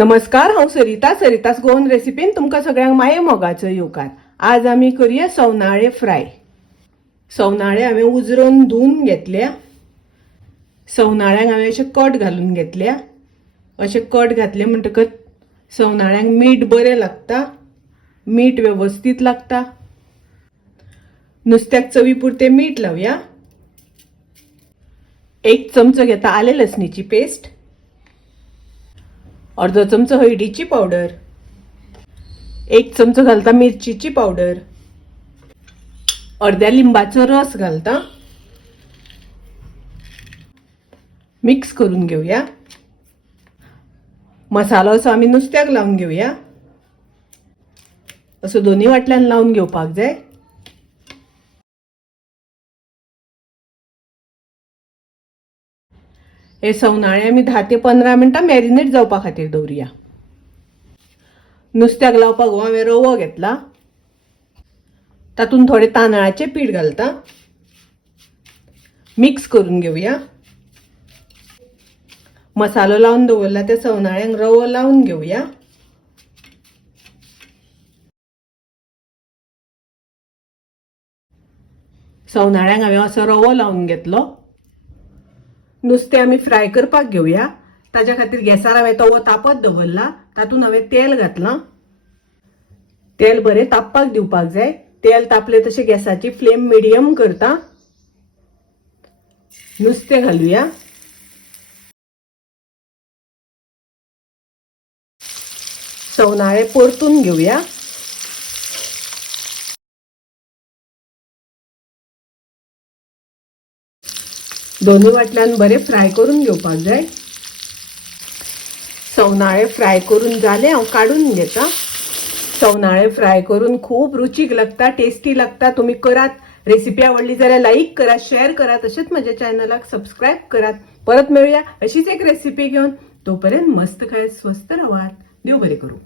नमस्कार, हांव सरितास गोवन रेसिपीन तुमकां सगळ्यांक माये मोगाचो येवकार। आज आमी करूया सवनाळे फ्राय। सवनाळे हांवें उजरोवन धुवन घेतल्या। सवनाळ्यांक हांवें अशें कट घालून घेतल्या। अशें कट घातले म्हणटकच सवनाळ्यांक मीठ बरें लागता, मीठ व्यवस्थित लागता। नुस्त्याक चवी पुरते मीठ लावया। 1 चमचो घेता आले लसणीची पेस्ट, अर्धो चमचो हळदीची पावडर, 1 चमचो घालता मिरचीची पावडर, अर्ध्या लिंबाचो रस घालता। मिक्स करून घेऊया। मसालो असो आमी नुस्त्याक लावून घेऊया। असो दोन्ही वाटल्यान लावून घेवपाक जाय। हे सवनाळे आमी 10 ते 15 मिनटां मॅरिनेट जावपा खातीर दवरुया। नुस्त्याक लावपाक हो हांवें रवो घेतला। तातूंत थोडे तांदळाचे पीठ घालता। मिक्स करून घेऊया। मसालो लावून दवरला त्या सवनाळ्यांक रवो लावून घेऊया। सवनाळ्यांक हांवें असो रवो लावून घेतलो। नुस्तें आमी फ्राय करपाक घेऊया। ताच्या खातीर गॅसार हांवें तवो तापत दवरला। तातूंत हांवें तेल घातलां। तेल बरें तापपाक दिवपाक जाय। तेल तापले तशें गॅसाची फ्लेम मिडियम करता। नुस्तें घालुया। सवनाळे परतून घेऊया। दोन्ही वाटल्यान बरे फ्राय करून घेवपाक जाय। सवनाळे फ्राय करून जाले, हांव काढून घेता। सवनाळे फ्राय करून खूब रुचीक लागता, टेस्टी लागता। तुम्ही करात। रेसिपी आवडली जाल्यार लाईक करा, शेअर करा, तशेंच माझ्या चॅनलाक सबस्क्राईब करात। परत मेळूया अशीच एक रेसिपी घेऊन। तोपर्यंत मस्त खायत, स्वस्त राहात। देव बरे करू।